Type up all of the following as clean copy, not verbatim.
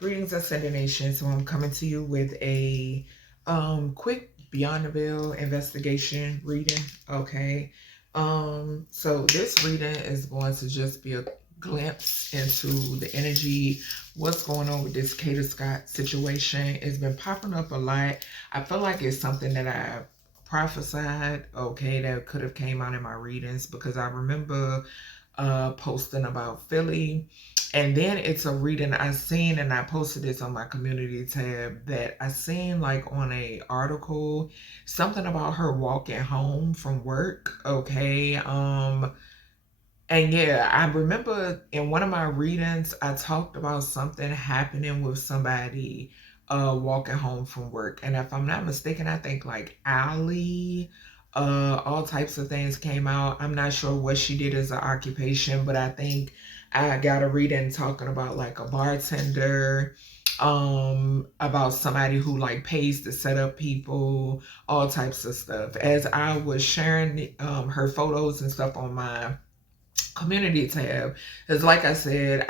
Greetings, Ascended Nation. So I'm coming to you with a quick Beyond the Veil investigation reading. Okay. So this reading is going to just be a glimpse into the energy, what's going on with this Kada Scott situation. It's been popping up a lot. I feel like it's something that I prophesied, okay, that could have came out in my readings, because I remember posting about Philly. And then it's a reading I seen, and I posted this on my community tab, that I seen like on a article, something about her walking home from work. Okay. And yeah, I remember in one of my readings, I talked about something happening with somebody walking home from work. And if I'm not mistaken, I think like Allie, all types of things came out. I'm not sure what she did as an occupation, but I think I got a reading talking about like a bartender, about somebody who like pays to set up people, all types of stuff. As I was sharing her photos and stuff on my community tab, because like I said,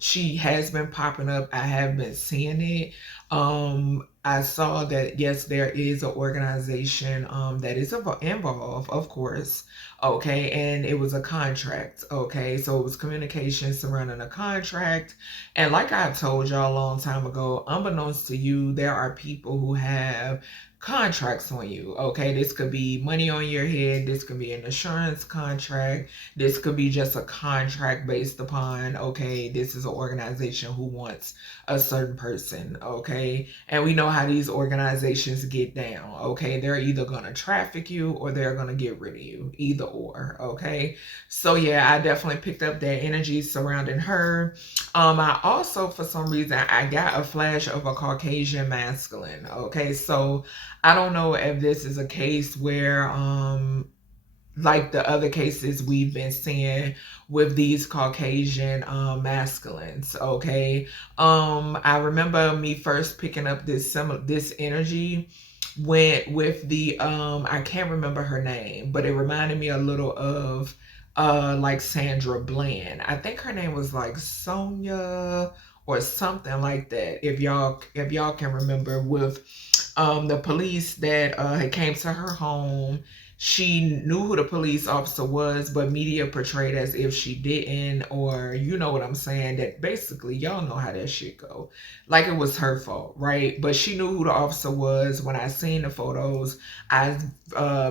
she has been popping up. I have been seeing it. I saw that yes, there is an organization that is involved, of course. Okay, and it was a contract. Okay, so it was communication surrounding a contract. And like I told y'all a long time ago, unbeknownst to you, there are people who have contracts on you. Okay, this could be money on your head, this could be an insurance contract, this could be just a contract based upon, okay, this is an organization who wants a certain person. Okay, and we know how these organizations get down. Okay, they're either going to traffic you or they're going to get rid of you, either or. Okay, so yeah, I definitely picked up that energy surrounding her. I also, for some reason, I got a flash of a Caucasian masculine. Okay, so I don't know if this is a case where like the other cases we've been seeing with these Caucasian masculines. Okay, I remember me first picking up this energy went with the I can't remember her name, but it reminded me a little of like Sandra Bland. I think her name was like Sonia or something like that, if y'all can remember, with the police that had came to her home. She knew who the police officer was, but media portrayed as if she didn't, or you know what I'm saying, that basically y'all know how that shit go. Like it was her fault, right? But she knew who the officer was. When I seen the photos, I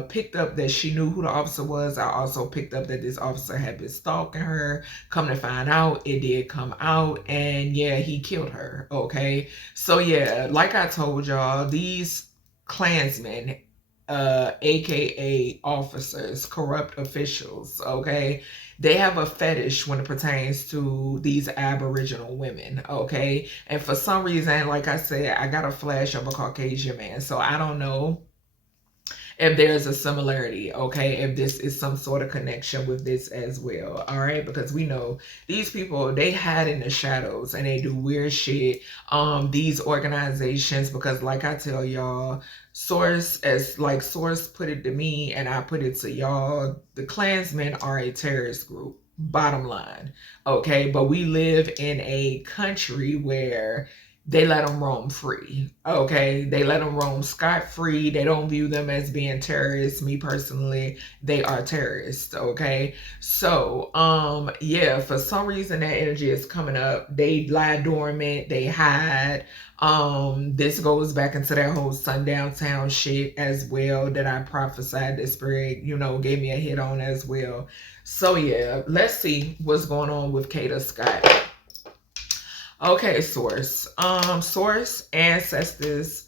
picked up that she knew who the officer was. I also picked up that this officer had been stalking her. Come to find out, it did come out, and yeah, he killed her. Okay, so yeah, like I told y'all, these Klansmen, aka officers, corrupt officials, okay, they have a fetish when it pertains to these Aboriginal women. Okay, and for some reason, like I said, I got a flash of a Caucasian man, so I don't know if there's a similarity, okay, if this is some sort of connection with this as well. All right, because we know these people, they hide in the shadows and they do weird shit. These organizations, because like I tell y'all, source put it to me and I put it to y'all, the Klansmen are a terrorist group, bottom line. Okay, but we live in a country where they let them roam free. Okay, they let them roam scot-free. They don't view them as being terrorists. Me personally, they are terrorists. Okay, so yeah, for some reason that energy is coming up. They lie dormant, they hide. This goes back into that whole sundown town shit as well, that I prophesied the spirit, you know, gave me a hit on as well. So yeah, let's see what's going on with Kada Scott. Okay, source, ancestors,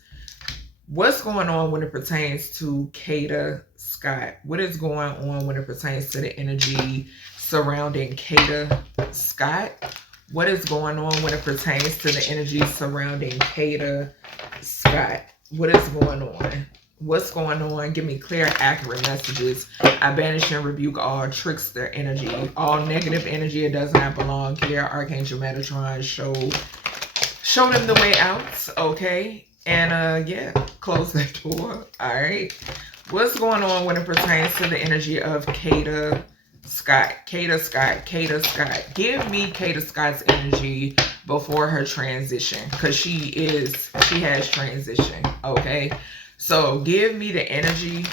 what's going on when it pertains to Kada Scott? What is going on when it pertains to the energy surrounding Kada Scott? What is going on when it pertains to the energy surrounding Kada Scott? What is going on? What's going on? Give me clear, accurate messages. I banish and rebuke all trickster energy, all negative energy. It does not belong here. Archangel Metatron, show them the way out. Okay, and yeah, close that door. All right, what's going on when it pertains to the energy of Kada Scott? Kada Scott, Kada Scott. Give me Kada Scott's energy before her transition, because she has transition. Okay, so give me the energy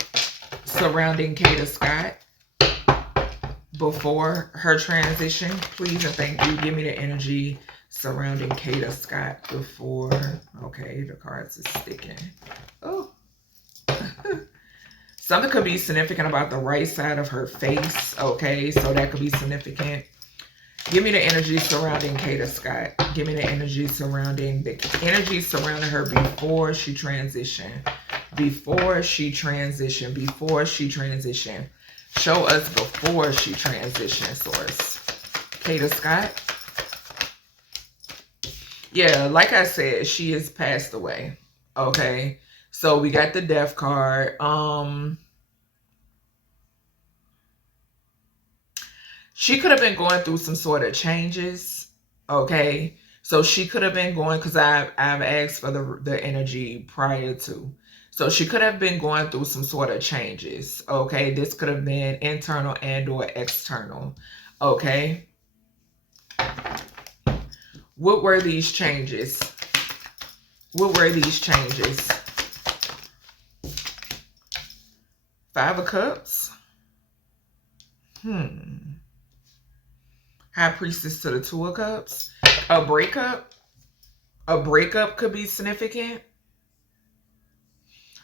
surrounding Kada Scott before her transition, please and thank you. Give me the energy surrounding Kada Scott before. Okay, the cards is sticking. Oh. Something could be significant about the right side of her face. Okay, so that could be significant. Give me the energy surrounding Kada Scott. Give me the energy surrounding her before she transitioned. Before she transitioned. Before she transitioned. Show us before she transitioned, source. Kada Scott. Yeah, like I said, she has passed away. Okay. So we got the death card. She could have been going through some sort of changes. Okay. So she could have been going, because I've asked for the energy prior to. So she could have been going through some sort of changes. Okay. This could have been internal and or external. Okay. What were these changes? What were these changes? 5 of Cups. High Priestess to the 2 of Cups. A breakup. A breakup could be significant.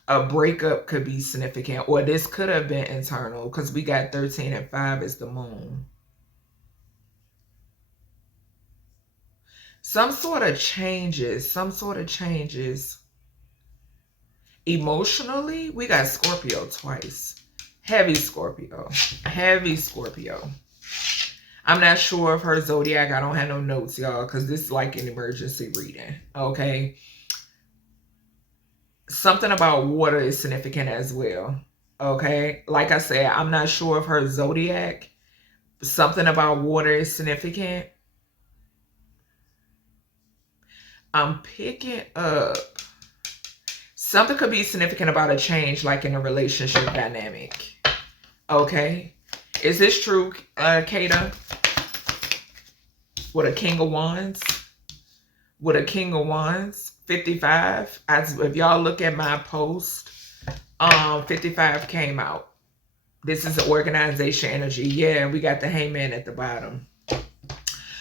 A breakup could be significant. Or this could have been internal, because we got 13 and 5 is the moon. Some sort of changes. Some sort of changes. Emotionally, we got Scorpio twice. Heavy Scorpio. Heavy Scorpio. I'm not sure of her zodiac. I don't have no notes, y'all, because this is like an emergency reading. Okay. Something about water is significant as well. Okay. Like I said, I'm not sure of her zodiac. Something about water is significant. I'm picking up. Something could be significant about a change, like in a relationship dynamic. Okay. Is this true, Kada? With a King of Wands? With a King of Wands? 55. If y'all look at my post, 55 came out. This is the organization energy. Yeah, we got the Hangman at the bottom.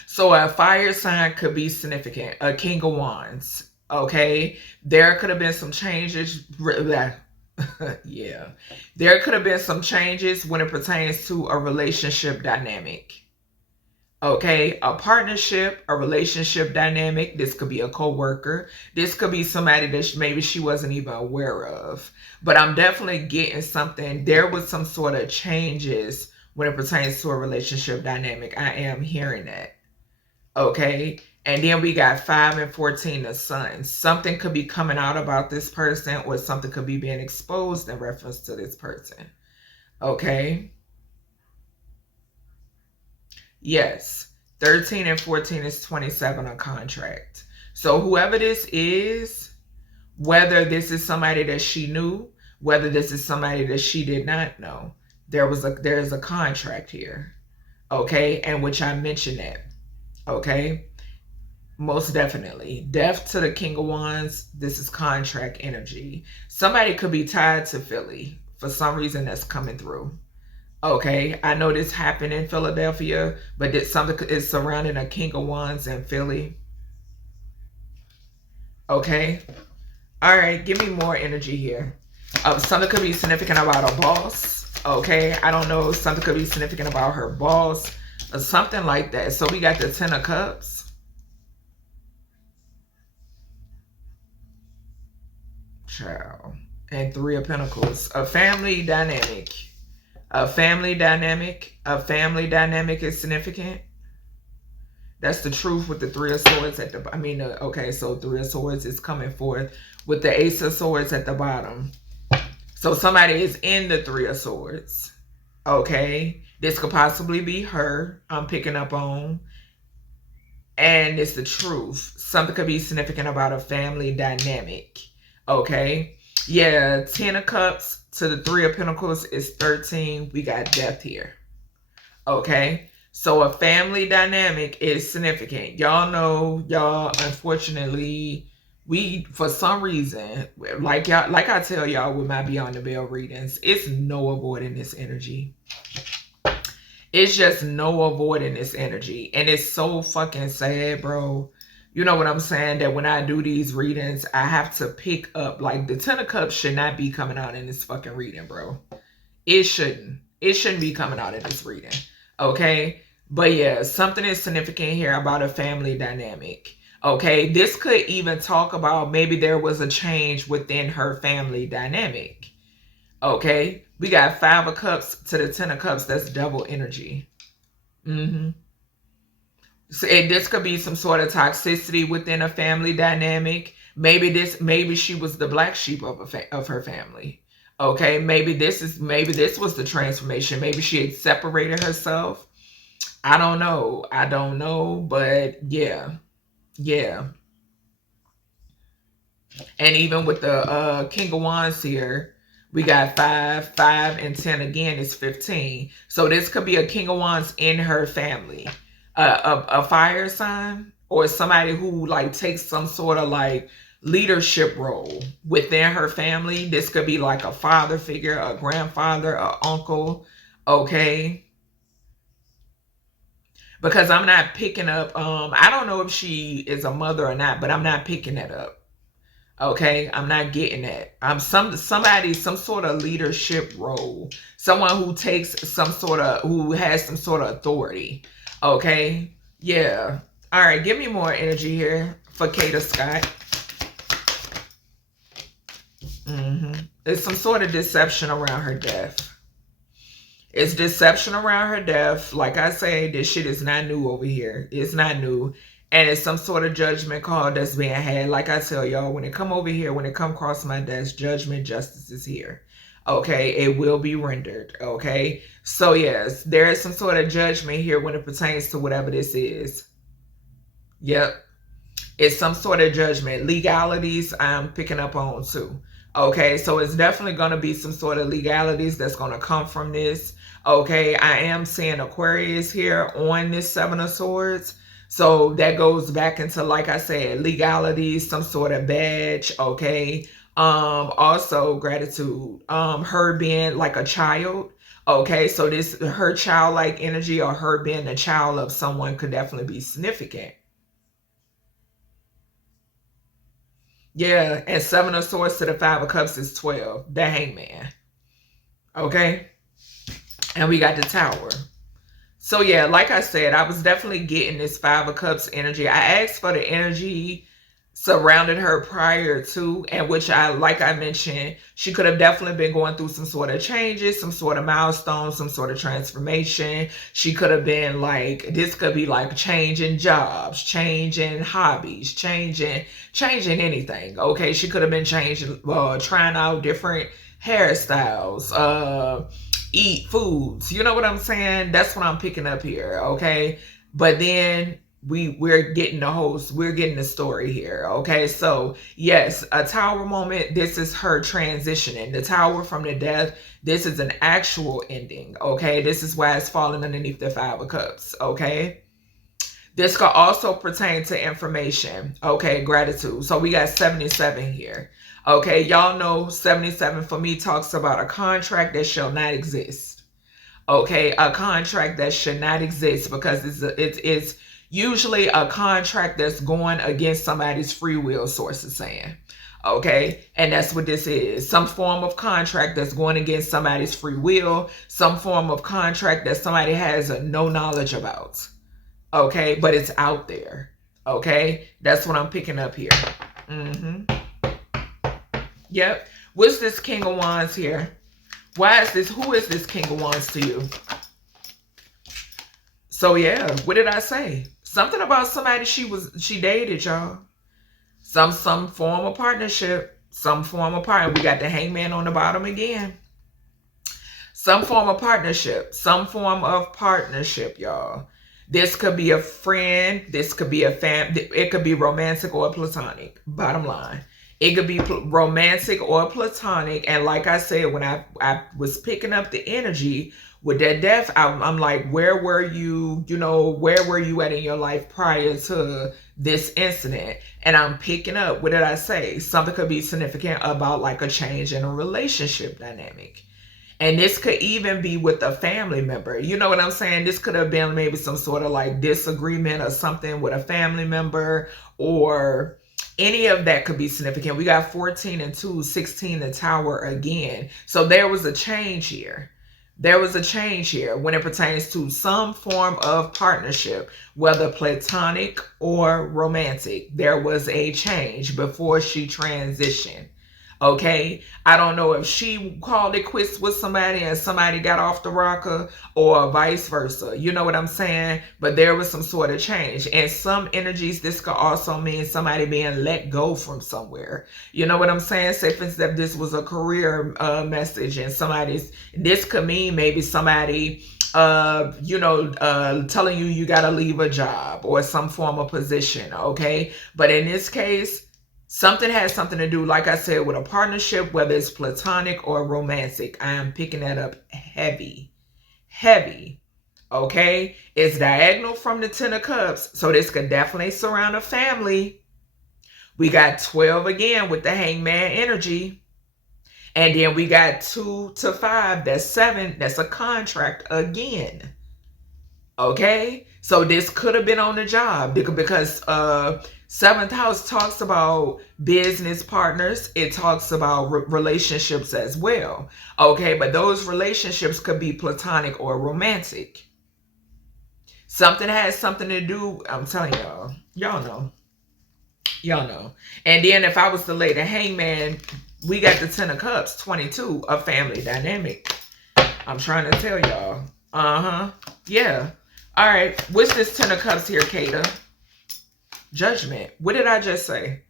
So a fire sign could be significant. A King of Wands. Okay. There could have been some changes. Yeah. There could have been some changes when it pertains to a relationship dynamic. Okay, a partnership, a relationship dynamic. This could be a co-worker. This could be somebody that maybe she wasn't even aware of. But I'm definitely getting something. There was some sort of changes when it pertains to a relationship dynamic. I am hearing that. Okay, and then we got 5 and 14, the sun. Something could be coming out about this person, or something could be being exposed in reference to this person. Okay. Yes, 13 and 14 is 27, a contract. So whoever this is, whether this is somebody that she knew, whether this is somebody that she did not know, there's a contract here. Okay, and which I mentioned that. Okay, most definitely. Death to the King of Wands. This is contract energy. Somebody could be tied to Philly for some reason that's coming through. Okay, I know this happened in Philadelphia, but something is surrounding a King of Wands in Philly. Okay. All right, give me more energy here. Something could be significant about a boss. Okay, I don't know. Something could be significant about her boss or something like that. So we got the 10 of Cups. Child. And 3 of Pentacles. A family dynamic. A family dynamic. A family dynamic is significant. That's the truth with the 3 of Swords at the, okay, so 3 of Swords is coming forth with the Ace of Swords at the bottom. So somebody is in the 3 of Swords. Okay. This could possibly be her. I'm picking up on. And it's the truth. Something could be significant about a family dynamic. Okay. Yeah, 10 of Cups to the 3 of Pentacles is 13. We got death here. Okay. So a family dynamic is significant. Y'all know, y'all, unfortunately, we, for some reason, like y'all, like I tell y'all with my Beyond the Veil readings, it's no avoiding this energy. It's just no avoiding this energy. And it's so fucking sad, bro. You know what I'm saying? That when I do these readings, I have to pick up, like, the Ten of Cups should not be coming out in this fucking reading, bro. It shouldn't. It shouldn't be coming out in this reading. Okay? But yeah, something is significant here about a family dynamic. Okay? This could even talk about maybe there was a change within her family dynamic. Okay? We got 5 of Cups to the 10 of Cups. That's double energy. So this could be some sort of toxicity within a family dynamic. Maybe she was the black sheep of her family. Okay, maybe this was the transformation. Maybe she had separated herself. I don't know, but yeah. And even with the King of Wands here, we got 5, and 10 again is 15. So this could be a King of Wands in her family. A fire sign, or somebody who like takes some sort of like leadership role within her family. This could be like a father figure, a grandfather, an uncle. Okay. Because I'm not picking up, I don't know if she is a mother or not, but I'm not picking that up. Okay, I'm not getting that. I'm somebody, some sort of leadership role, someone who takes who has some sort of authority. Okay, yeah. All right, give me more energy here for Kada Scott. It's some sort of deception around her death. It's deception around her death. Like I say, this shit is not new over here. It's not new. And it's some sort of judgment call that's being had. Like I tell y'all, when it come over here, when it come across my desk, judgment, justice is here. Okay, it will be rendered. Okay, so yes, there is some sort of judgment here when it pertains to whatever this is. Yep, it's some sort of judgment. Legalities I'm picking up on too. Okay, so it's definitely going to be some sort of legalities that's going to come from this. Okay, I am seeing Aquarius here on this 7 of Swords. So that goes back into, like I said, legalities, some sort of badge. Okay. Also gratitude. Her being like a child. Okay, so this, her childlike energy, or her being a child of someone, could definitely be significant. Yeah, and 7 of Swords to the 5 of Cups is 12. The Hangman. Okay. And we got the Tower. So yeah, like I said, I was definitely getting this 5 of Cups energy. I asked for the energy surrounding her prior to, and which like I mentioned, she could have definitely been going through some sort of changes, some sort of milestones, some sort of transformation. She could have been like, this could be like changing jobs, changing hobbies, changing anything. Okay, she could have been changing, trying out different hairstyles, eat foods. You know what I'm saying? That's what I'm picking up here. Okay, but then we're getting the story here. Okay, so yes, a Tower moment. This is her transitioning. The Tower from the death. This is an actual ending. Okay, this is why it's falling underneath the 5 of Cups. Okay, this could also pertain to information. Okay, gratitude. So we got 77 here. Okay, y'all know 77 for me talks about a contract that shall not exist. Okay, a contract that should not exist, because it's usually a contract that's going against somebody's free will, source is saying. Okay, and that's what this is. Some form of contract that's going against somebody's free will, some form of contract that somebody has no knowledge about. Okay, but it's out there. Okay, that's what I'm picking up here. Yep. What's this King of Wands here? Why is this? Who is this King of Wands to you? So yeah, what did I say? Something about somebody she dated, y'all. Some form of partnership. Some form of partner. We got the Hangman on the bottom again. Some form of partnership. Some form of partnership, y'all. This could be a friend. This could be a family. It could be romantic or platonic. Bottom line. It could be romantic or platonic. And like I said, when I was picking up the energy with that death, I'm like, where were you, where were you at in your life prior to this incident? And I'm picking up, what did I say? Something could be significant about like a change in a relationship dynamic. And this could even be with a family member. You know what I'm saying? This could have been maybe some sort of like disagreement or something with a family member, or any of that could be significant. We got 14 and 2, 16, the tower again. So there was a change here. There was a change here when it pertains to some form of partnership, whether platonic or romantic. There was a change before she transitioned. Okay, I don't know if she called it quits with somebody and somebody got off the rocker, or vice versa. You know what I'm saying? But there was some sort of change. And some energies, this could also mean somebody being let go from somewhere. You know what I'm saying? Say for instance, if this was a career message, and this could mean maybe somebody telling you gotta leave a job or some form of position. Okay, but in this case, something has something to do, like I said, with a partnership, whether it's platonic or romantic. I am picking that up heavy. Heavy. Okay? It's diagonal from the 10 of Cups, so this could definitely surround a family. We got 12 again with the Hangman energy. And then we got 2 to 5. That's 7. That's a contract again. Okay? So this could have been on the job because 7th house talks about business partners. It talks about relationships as well. Okay, but those relationships could be platonic or romantic. Something has something to do, I'm telling y'all. Y'all know. Y'all know. And then if I was to lay the Hangman, we got the 10 of Cups, 22, a family dynamic. I'm trying to tell y'all. Yeah. All right. What's this 10 of Cups here, Kada? Judgment. What did I just say?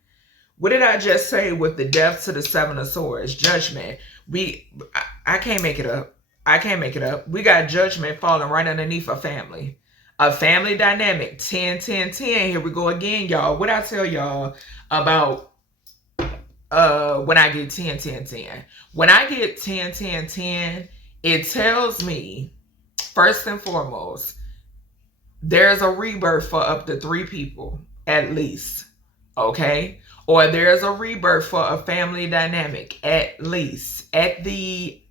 What did I just say with the Death to the 7 of Swords? Judgment. I can't make it up. I can't make it up. We got judgment falling right underneath a family. A family dynamic. 10, 10, 10. Here we go again, y'all. What I tell y'all about when I get 10, 10, 10. When I get 10, 10, 10, it tells me, first and foremost, there's a rebirth for up to 3 people. At least, okay? Or there's a rebirth for a family dynamic, at least. At the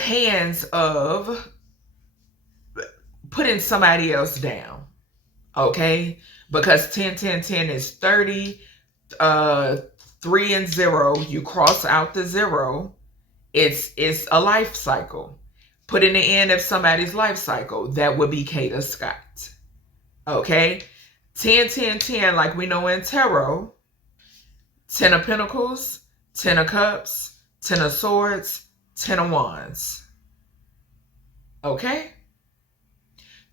hands of putting somebody else down, okay? Because 10, 10, 10 is 30, 3 and 0. You cross out the 0. It's a life cycle. Put in the end of somebody's life cycle. That would be Kada Scott. Okay? 10, 10, 10, like we know in tarot. 10 of Pentacles, 10 of Cups, 10 of Swords, 10 of Wands. Okay?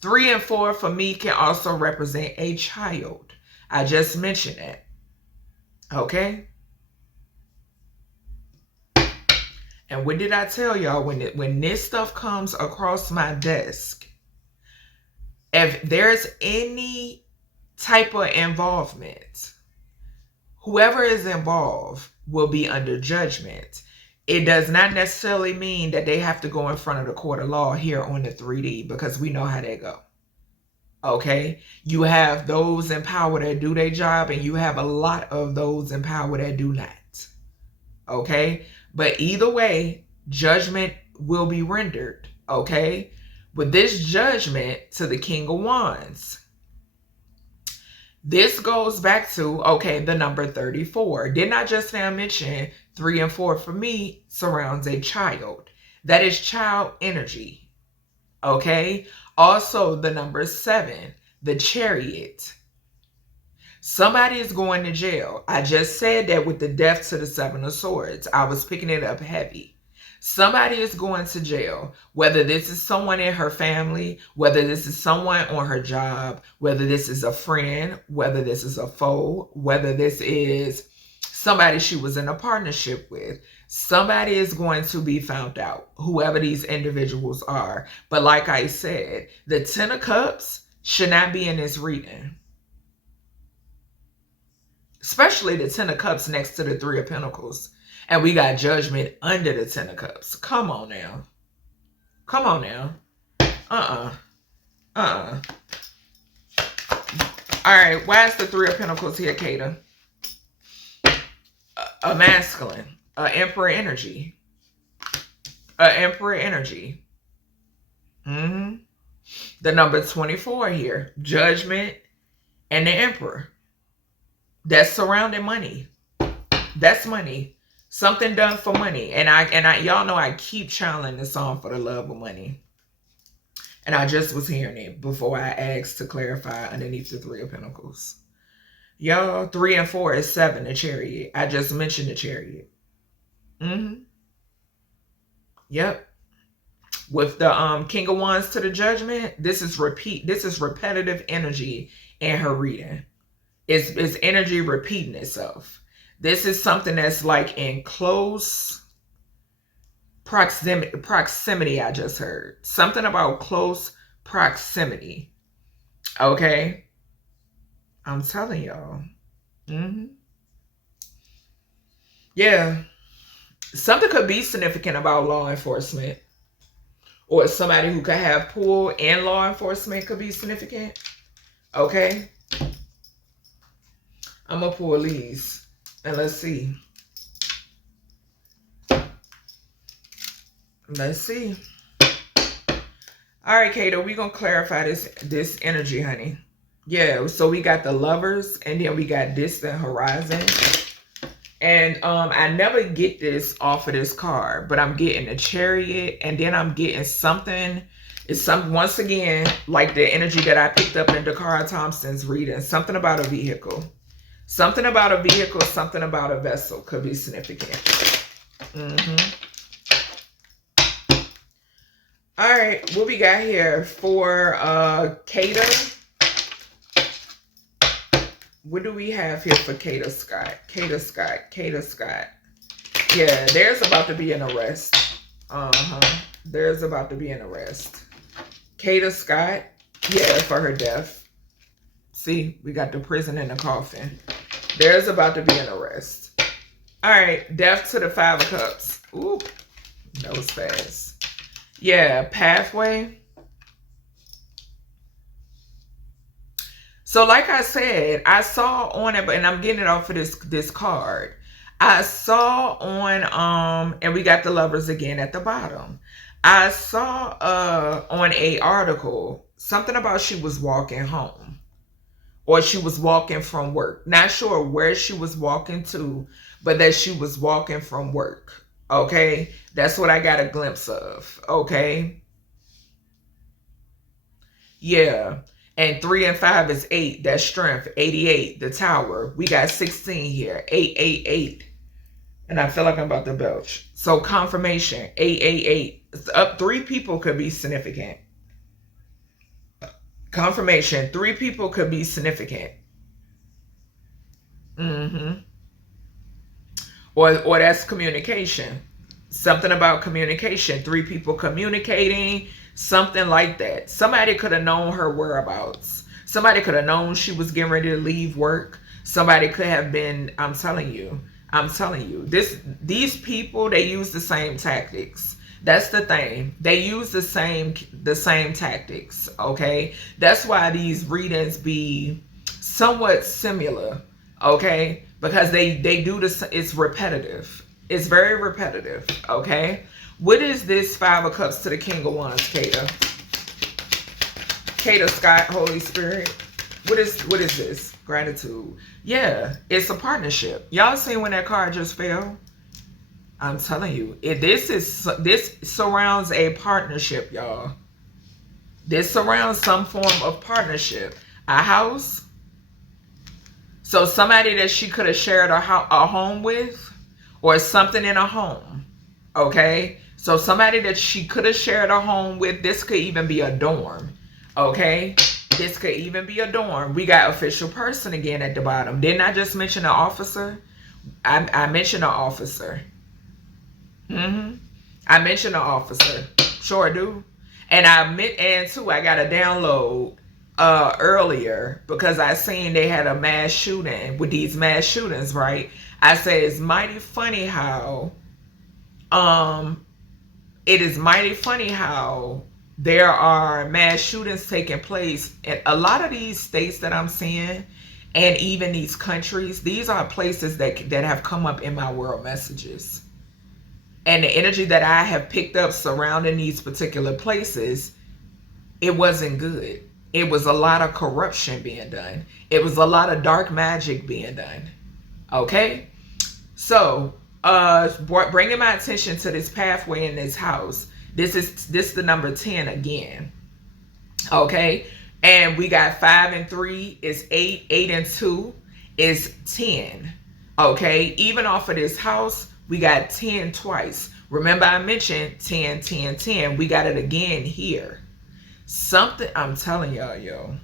3 and 4 for me can also represent a child. I just mentioned that. Okay? And what did I tell y'all? When this stuff comes across my desk, if there's any type of involvement, whoever is involved will be under judgment. It does not necessarily mean that they have to go in front of the court of law here on the 3D, because we know how they go. Okay? You have those in power that do their job, and you have a lot of those in power that do not. Okay? But either way, judgment will be rendered. Okay? With this judgment to the King of Wands, this goes back to, okay, the number 34. Didn't I just now mention 3 and 4 for me surrounds a child? That is child energy. Okay? Also, the number 7, the Chariot. Somebody is going to jail. I just said that with the Death to the 7 of Swords. I was picking it up heavy. Somebody is going to jail, whether this is someone in her family, whether this is someone on her job, whether this is a friend, whether this is a foe, whether this is somebody she was in a partnership with. Somebody is going to be found out, whoever these individuals are. But like I said, the 10 of Cups should not be in this reading. especially the Ten of Cups next to the Three of Pentacles. And we got Judgment under the Ten of Cups. Come on now. Come on now. All right, why is the Three of Pentacles here, Kada? A masculine, Emperor energy. Emperor energy. The number 24 here, Judgment and the Emperor. That's surrounding money. That's money. Something done for money. And I y'all know I keep channeling this song for the love of money. And I just was hearing it before I asked to clarify underneath the Three of Pentacles. Y'all, 3 and 4 is 7, the Chariot. I just mentioned the Chariot. Yep. With the King of Wands to the Judgment, this is repetitive energy in her reading. It's energy repeating itself. This is something that's like in close proximity, I just heard. Something about close proximity. Okay? I'm telling y'all. Yeah. Something could be significant about law enforcement. Or somebody who could have pull in law enforcement could be significant. Okay? I'm going to pull these. And let's see. Let's see. All right, Kada, we're going to clarify this energy, honey. Yeah, so we got the Lovers, and then we got Distant Horizon. And I never get this off of this card, but I'm getting the Chariot, and then I'm getting something. It's once again, like the energy that I picked up in Dakara Thompson's reading. Something about a vehicle. Something about a vehicle, something about a vessel could be significant. All right, what we got here for Kada? What do we have here for Kada Scott? Kada Scott. Yeah, there's about to be an arrest. There's about to be an arrest. Kada Scott, yeah, for her death. See, we got the prison in the coffin. There's about to be an arrest. All right, death to the Five of Cups. Ooh, that was fast. Yeah, pathway. So like I said, I saw on it, and I'm getting it off of this card. I saw on, and we got the Lovers again at the bottom. I saw on a article, something about she was walking home. Or she was walking from work. Not sure where she was walking to, but that she was walking from work. Okay? That's what I got a glimpse of. Okay? Yeah. And 3 and 5 is 8. That's strength. 88. The Tower. We got 16 here. 888. And I feel like I'm about to belch. So confirmation. 888. Up 3 people could be significant. Confirmation. 3 people could be significant. Or that's communication. Something about communication. 3 people communicating. Something like that. Somebody could have known her whereabouts. Somebody could have known she was getting ready to leave work. Somebody could have been, I'm telling you. These people, they use the same tactics. That's the thing. They use the same tactics, okay? That's why these readings be somewhat similar, okay? Because they do this, it's repetitive. It's very repetitive, okay? What is this 5 of Cups to the King of Wands, Kada? Kada Scott, Holy Spirit. What is this? Gratitude. Yeah, it's a partnership. Y'all seen when that card just fell? I'm telling you, this surrounds a partnership, y'all. This surrounds some form of partnership. A house. So somebody that she could have shared a home with, or something in a home. Okay? So somebody that she could have shared a home with. This could even be a dorm. Okay? This could even be a dorm. We got official person again at the bottom. Didn't I just mention an officer? I mentioned an officer. I mentioned an officer. Sure do. And I got a download earlier, because I seen they had a mass shooting with these mass shootings, right? I said it's mighty funny how it is mighty funny how there are mass shootings taking place in a lot of these states that I'm seeing, and even these countries. These are places that have come up in my world messages, and the energy that I have picked up surrounding these particular places, it wasn't good. It was a lot of corruption being done. It was a lot of dark magic being done. Okay, so bringing my attention to this pathway in this house. This is the number 10 again. Okay, and we got 5 and 3 is 8. 8 and 2 is 10. Okay, even off of this house, we got 10 twice. Remember I mentioned 10, 10, 10. We got it again here. Something, I'm telling y'all, yo.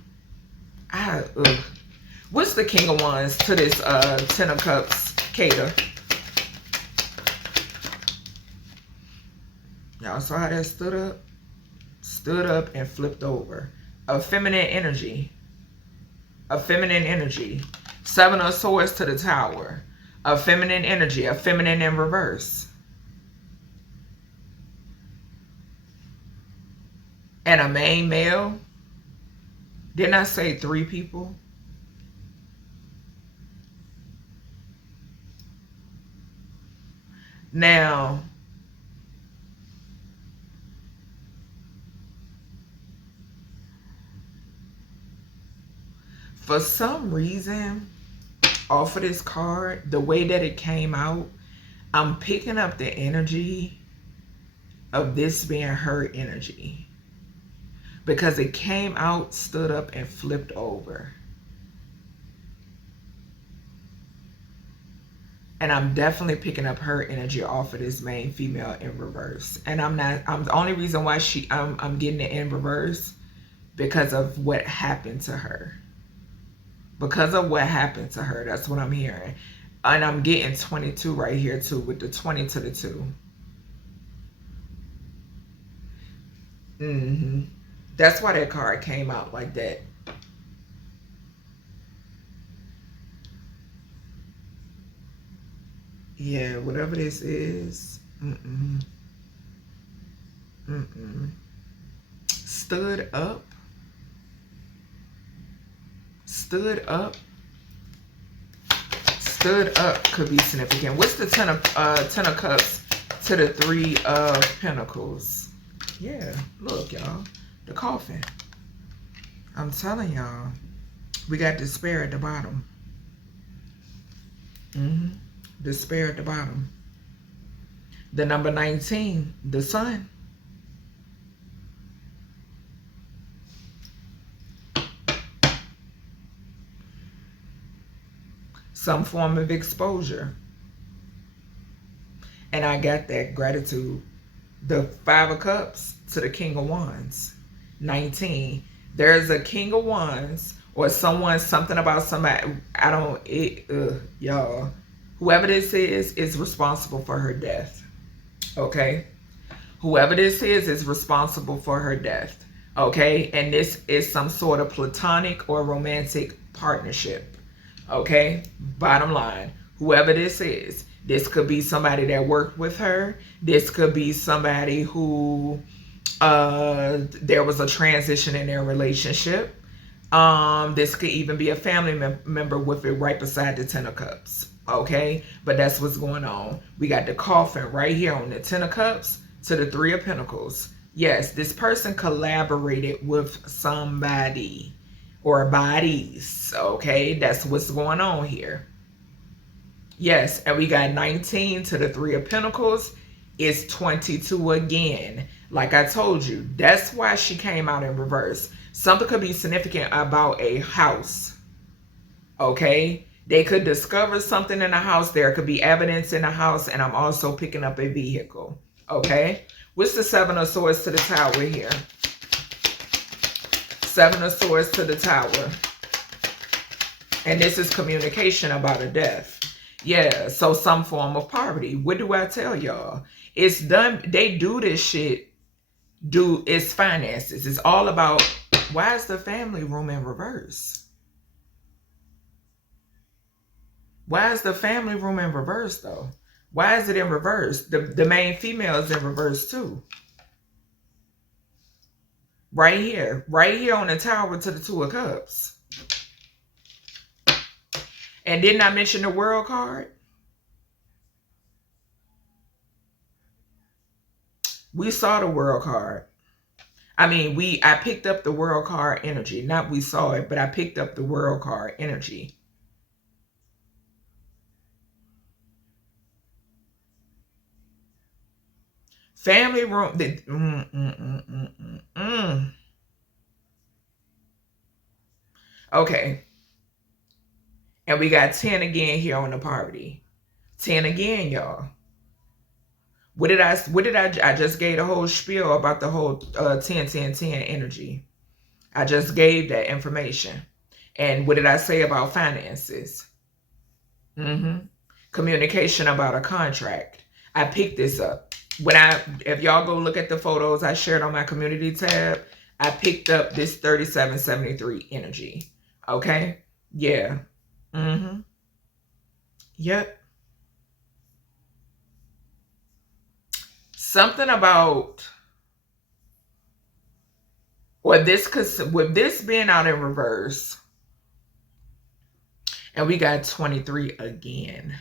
What's the King of Wands to this 10 of Cups, Kada? Y'all saw how that stood up? Stood up and flipped over. A feminine energy. A feminine energy. 7 of Swords to the Tower. A feminine energy. A feminine in reverse. And a main male. Didn't I say 3 people? Now, for some reason, off of this card, the way that it came out, I'm picking up the energy of this being her energy. Because it came out, stood up, and flipped over. And I'm definitely picking up her energy off of this main female in reverse. And I'm the only reason why I'm getting it in reverse because of what happened to her. Because of what happened to her. That's what I'm hearing. And I'm getting 22 right here too, with the 20 to the 2. That's why that card came out like that. Yeah, whatever this is. Stood up. Stood up. Stood up could be significant. What's the 10 of Cups to the 3 of Pentacles? Yeah, look, y'all. The coffin. I'm telling y'all. We got despair at the bottom. Despair at the bottom. The number 19, the sun. Some form of exposure. And I got that gratitude. The 5 of Cups to the King of Wands. 19. There's a King of Wands or something about somebody. Y'all. Whoever this is responsible for her death. Okay? Whoever this is responsible for her death. Okay? And this is some sort of platonic or romantic partnership. Okay? Bottom line. Whoever this could be somebody that worked with her. This could be somebody who there was a transition in their relationship. This could even be a family member with it right beside the 10 of Cups. Okay, but that's what's going on. We got the coffin right here on the 10 of Cups to the 3 of Pentacles. Yes, this person collaborated with somebody or bodies. Okay, that's what's going on here. Yes, and we got 19 to the 3 of Pentacles. It's 22 again. Like I told you, that's why she came out in reverse. Something could be significant about a house. Okay? They could discover something in the house. There could be evidence in the house. And I'm also picking up a vehicle. Okay? What's the 7 of Swords to the Tower here? 7 of Swords to the Tower. And this is communication about a death. Yeah, so some form of poverty. What do I tell y'all? It's done. They do this shit. It's finances. It's all about Why is the family room in reverse? Why is the family room in reverse though? Why is it in reverse? The main female is in reverse too. Right here on the tower to the Two of Cups. And didn't I mention the World card? We saw the World card. I mean, I picked up the World card energy. Not we saw it, but I picked up the World card energy. Family room. Okay. And we got 10 again here on the poverty. 10 again, y'all. What did I just gave the whole spiel about the whole 10, 10, 10 energy. I just gave that information. And what did I say about finances? Communication about a contract. I picked this up. If y'all go look at the photos I shared on my community tab, I picked up this 3773 energy. Okay? Yeah. Yep. Something about, with this being out in reverse, and we got 23 again.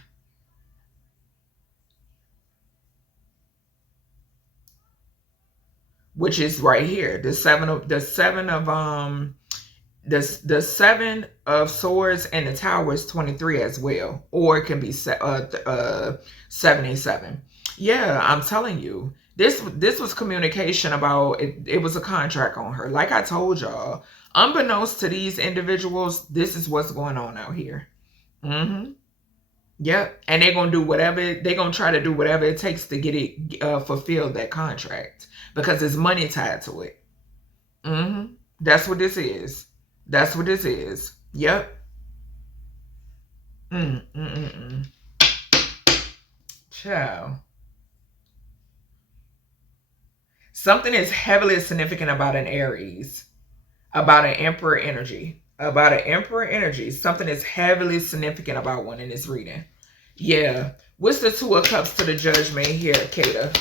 Which is right here. The seven of swords and the tower is 23 as well. Or it can be 77. Yeah, I'm telling you. This was communication about it was a contract on her. Like I told y'all, unbeknownst to these individuals, this is what's going on out here. Yep. And they're gonna do whatever, they're gonna try to do whatever it takes to get it fulfilled, that contract. Because there's money tied to it. That's what this is. That's what this is. Yep. Ciao. Something is heavily significant about an Aries. About an Emperor energy. About an Emperor energy. Something is heavily significant about one in this reading. Yeah. What's the Two of Cups to the Judgment here, Kada?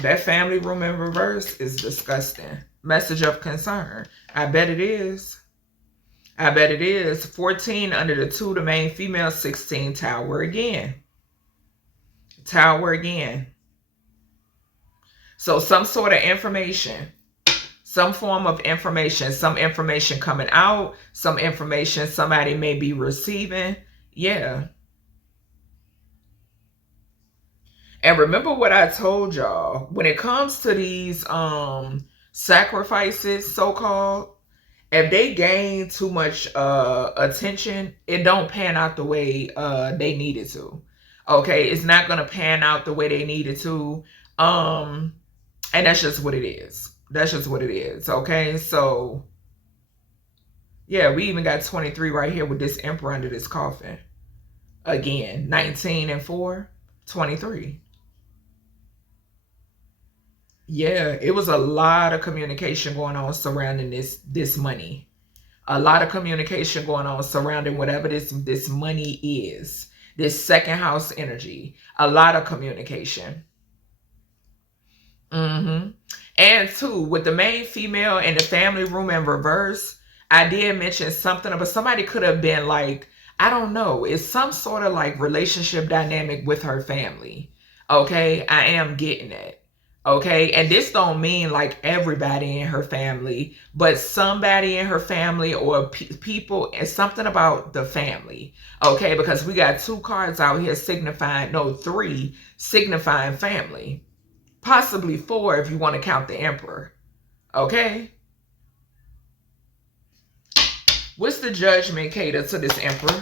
That family room in reverse is disgusting. Message of concern. I bet it is. I bet it is. 14 under the 2, the main female. 16, tower again. Tower again. So some sort of information. Some form of information. Some information coming out. Some information somebody may be receiving. Yeah. And remember what I told y'all. When it comes to these sacrifices, so-called, if they gain too much attention, it don't pan out the way they needed to. Okay, it's not gonna pan out the way they needed to. And that's just what it is. That's just what it is. Okay, so yeah, we even got 23 right here with this Emperor under this coffin. Again, 19 and 4, 23. Yeah, it was a lot of communication going on surrounding this money. A lot of communication going on surrounding whatever this money is. This second house energy. A lot of communication. And too, with the main female in the family room in reverse, I did mention something, but somebody could have been like, I don't know, it's some sort of like relationship dynamic with her family. Okay, I am getting it. Okay, and this don't mean like everybody in her family, but somebody in her family or people, and something about the family. Okay, because we got 2 cards out here signifying, no, 3 signifying family. Possibly 4 if you want to count the Emperor. Okay. What's the judgment, Kada, to this Emperor?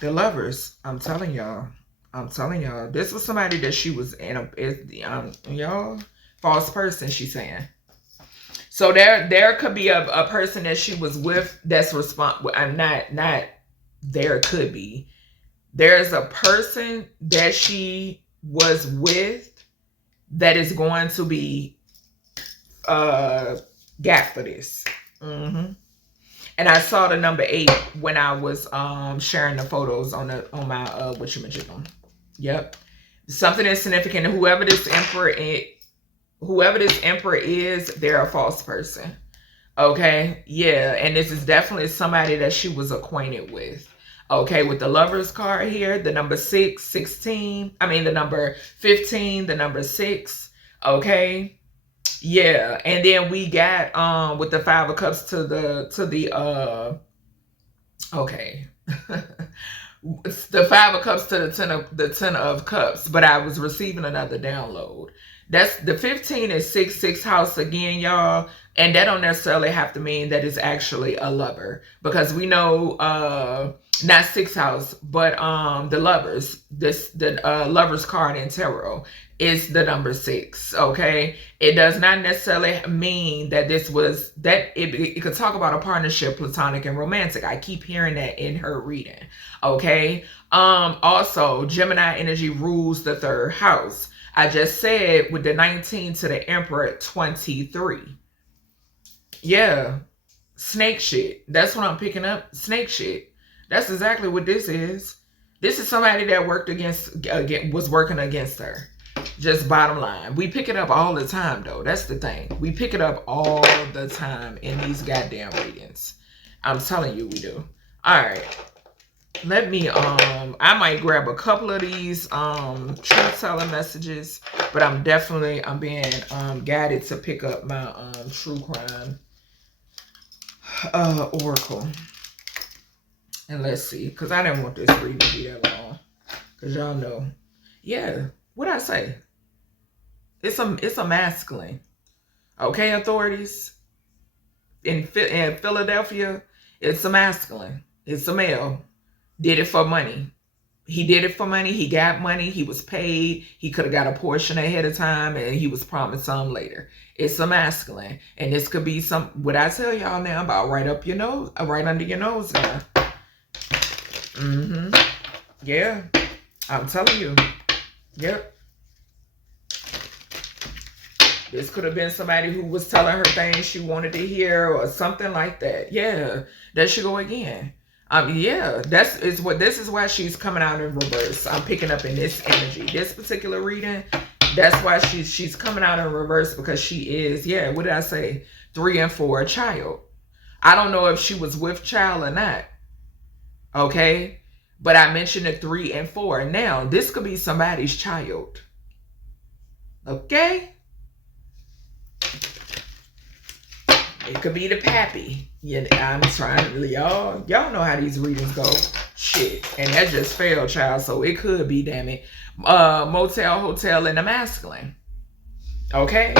The Lovers. I'm telling y'all. I'm telling y'all. This was somebody that she was in y'all, false person, she's saying. So there could be a person that she was with that's responsible. I'm not there could be. There's a person that she was with that is going to be got for this. And I saw the number 8 when I was sharing the photos on my whatchamajiggle. Yep. Something is significant. Whoever this emperor is, they're a false person. Okay. Yeah. And this is definitely somebody that she was acquainted with. Okay, with the Lovers card here, the number 6, 16. I mean, the number 15, the number 6. Okay. Yeah. And then we got with the 5 of Cups to the okay. The 5 of Cups to the 10 of Cups, but I was receiving another download. That's the 15 is 6 house again, y'all. And that don't necessarily have to mean that it's actually a lover, because we know not 6 house, but the lovers, the lovers card in tarot is the number 6. Okay, it does not necessarily mean that this was that it could talk about a partnership, platonic and romantic. I keep hearing that in her reading. Okay. Also, Gemini energy rules the 3rd house. I just said with the 19 to the Emperor, 23. Yeah. Snake shit. That's what I'm picking up. Snake shit. That's exactly what this is. This is somebody that was working against her. Just bottom line. We pick it up all the time, though. That's the thing. We pick it up all the time in these goddamn readings. I'm telling you we do. All right. Let me, I might grab a couple of these truth telling messages, but I'm being guided to pick up my true crime oracle. And let's see, because I didn't want this reading to be that long, because y'all know. Yeah, what'd I say? It's a masculine. Okay, authorities in Philadelphia, it's a masculine. It's a male. Did it for money. He did it for money. He got money. He was paid. He could have got a portion ahead of time, and he was promised some later. It's a masculine. And this could be what I tell y'all now about right up your nose, right under your nose now. Yeah. I'm telling you. Yep. This could have been somebody who was telling her things she wanted to hear or something like that. Yeah. There she go again. Yeah, this is why she's coming out in reverse. I'm picking up in this energy. This particular reading, that's why she's coming out in reverse, because she is, yeah, what did I say? 3 and 4, a child. I don't know if she was with child or not. Okay? But I mentioned the 3 and 4. Now, this could be somebody's child. Okay? It could be the pappy. Yeah, I'm trying. Y'all know how these readings go. Shit. And that just failed, child. So it could be, damn it. Motel, hotel, and the masculine. Okay?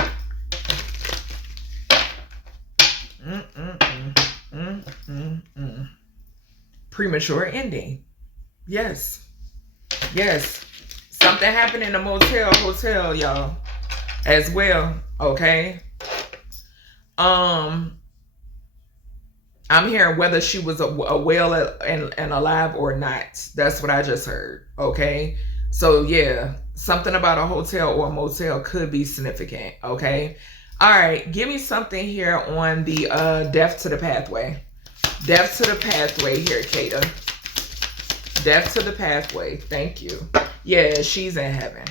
Premature ending. Yes. Yes. Something happened in the motel, hotel, y'all. As well. Okay? I'm hearing whether she was a well and alive or not. That's what I just heard. Okay. So yeah, something about a hotel or a motel could be significant. Okay. All right. Give me something here on the death to the pathway. Death to the pathway here, Kada. Death to the pathway. Thank you. Yeah, she's in heaven.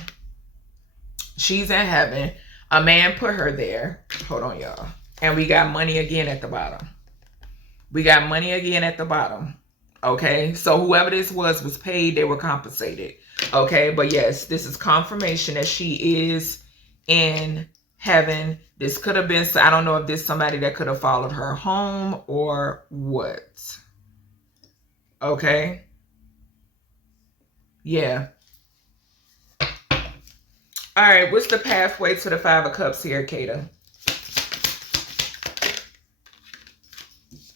She's in heaven. A man put her there. Hold on, y'all. And we got money again at the bottom. We got money again at the bottom. Okay. So whoever this was paid. They were compensated. Okay. But yes, this is confirmation that she is in heaven. This could have been, I don't know if this is somebody that could have followed her home or what. Okay. Yeah. All right. What's the pathway to the 5 of Cups here, Kada?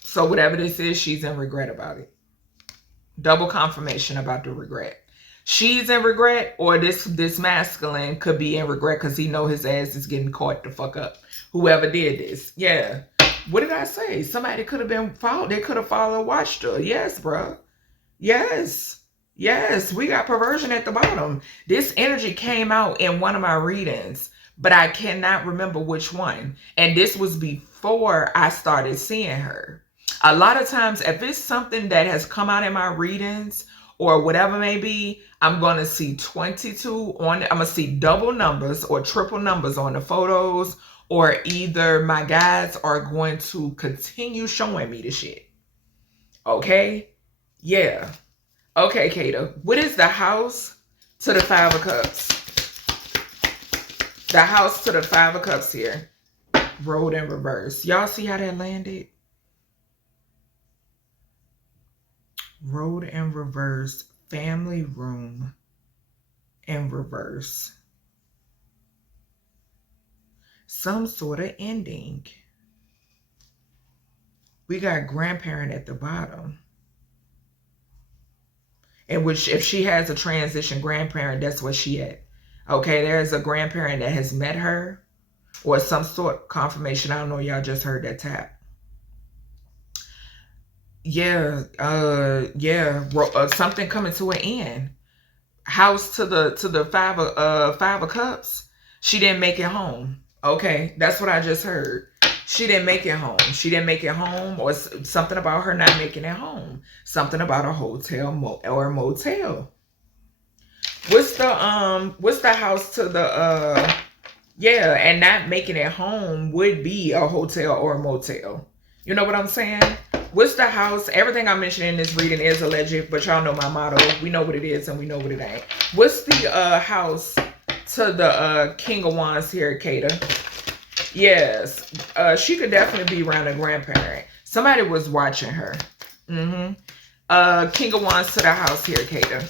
So whatever this is, she's in regret about it. Double confirmation about the regret. She's in regret, or this masculine could be in regret because he know his ass is getting caught the fuck up. Whoever did this. Yeah. What did I say? Somebody could have been followed. They could have followed, watched her. Yes, bro. Yes. Yes, we got perversion at the bottom. This energy came out in one of my readings, but I cannot remember which one. And this was before I started seeing her. A lot of times, if it's something that has come out in my readings or whatever may be, I'm going to see 22 on it. I'm going to see double numbers or triple numbers on the photos, or either my guides are going to continue showing me the shit. Okay? Yeah. Okay, Kada, what is the house to the Five of Cups? The house to the Five of Cups here. Road in reverse. Y'all see how that landed? Road in reverse. Family room in reverse. Some sort of ending. We got grandparent at the bottom. In which, if she has a transition grandparent, that's where she at. Okay, there's a grandparent that has met her, or some sort of confirmation. I don't know, y'all just heard that tap. Yeah, something coming to an end. House to the five of cups. She didn't make it home. Okay, that's what I just heard. She didn't make it home. She didn't make it home, or something about her not making it home. Something about a hotel or a motel. What's the house to the yeah, and not making it home would be a hotel or a motel. You know what I'm saying? What's the house? Everything I mentioned in this reading is alleged, but y'all know my motto. We know what it is and we know what it ain't. What's the house to the King of Wands here, Kada? Yes, she could definitely be around a grandparent. Somebody was watching her. King of Wands to the house here, Kada.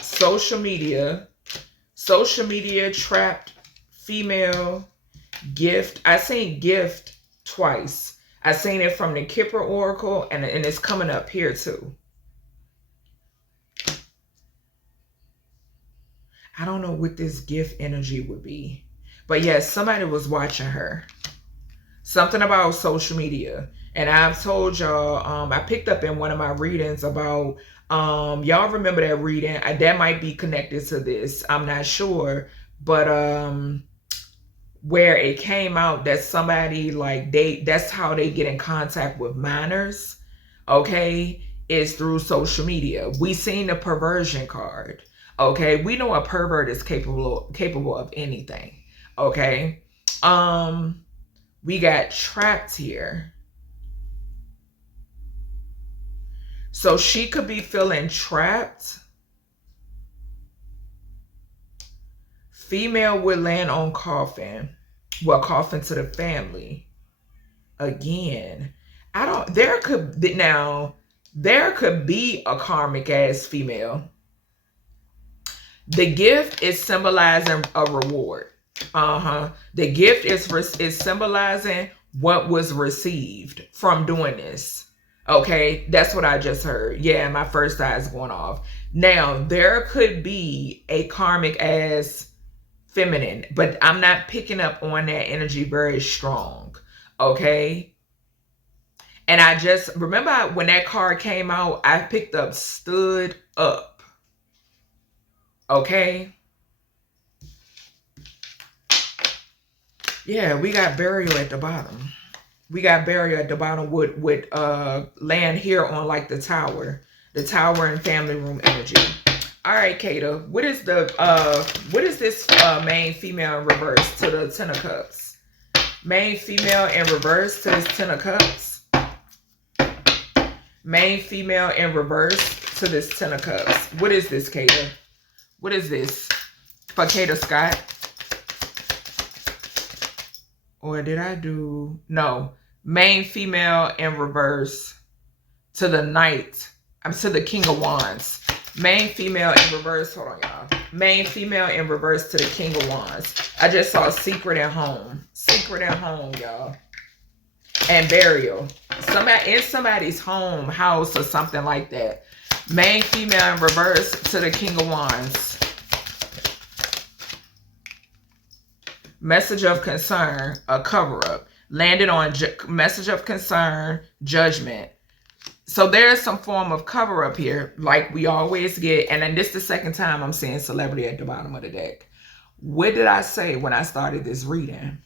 Social media, trapped, female, gift. I seen gift twice. I seen it from the Kipper Oracle, and it's coming up here too. I don't know what this gift energy would be, but yes, somebody was watching her. Something about social media. And I've told y'all, I picked up in one of my readings about, y'all remember that reading? That might be connected to this. I'm not sure. But where it came out that somebody, like, that's how they get in contact with minors, okay, is through social media. We seen the perversion card. Okay, we know a pervert is capable of anything. Okay. We got trapped here. So she could be feeling trapped. Female would land on coffin. Well, coffin to the family. Again, there could be a karmic ass female. The gift is symbolizing a reward. The gift is symbolizing what was received from doing this. Okay, that's what I just heard. Yeah, my first eye is going off. Now, there could be a karmic ass feminine, but I'm not picking up on that energy very strong. Okay. And I just remember when that card came out, I picked up stood up. Okay. Yeah, we got burial at the bottom. We got burial at the bottom with land here on like the tower and family room energy. All right, Kada, what is this main female in reverse to the Ten of Cups? Main female in reverse to this Ten of Cups. Main female in reverse to this Ten of Cups. What is this, Kada? What is this for Kada Scott? Or did I do... No. Main female in reverse to the Knight. I'm to the King of Wands. Main female in reverse. Hold on, y'all. Main female in reverse to the King of Wands. I just saw secret at home. Secret at home, y'all. And burial. In somebody's home, house, or something like that. Main female in reverse to the King of Wands. Message of concern, a cover-up. Landed on message of concern, judgment. So there's some form of cover up here, like we always get. And then this is the second time I'm seeing celebrity at the bottom of the deck. What did I say when I started this reading?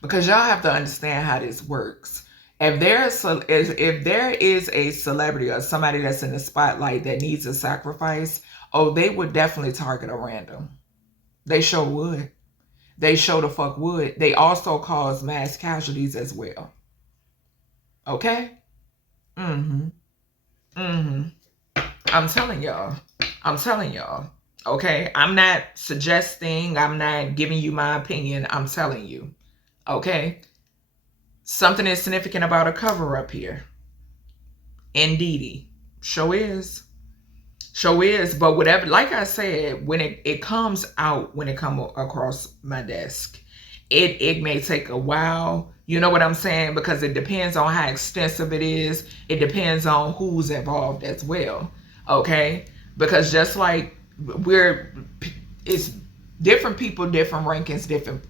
Because y'all have to understand how this works. If there is a celebrity or somebody that's in the spotlight that needs a sacrifice, oh, they would definitely target a random. They sure would. They sure the fuck would. They also cause mass casualties as well. Okay? Mm-hmm. Mm-hmm. I'm telling y'all. I'm telling y'all. Okay? I'm not suggesting. I'm not giving you my opinion. I'm telling you. Okay? Something is significant about a cover up here. Indeedy. Show is. Show is. But whatever, like I said, when it comes out, when it comes across my desk, it may take a while. You know what I'm saying? Because it depends on how extensive it is. It depends on who's involved as well. Okay? Because just like it's different people, different rankings,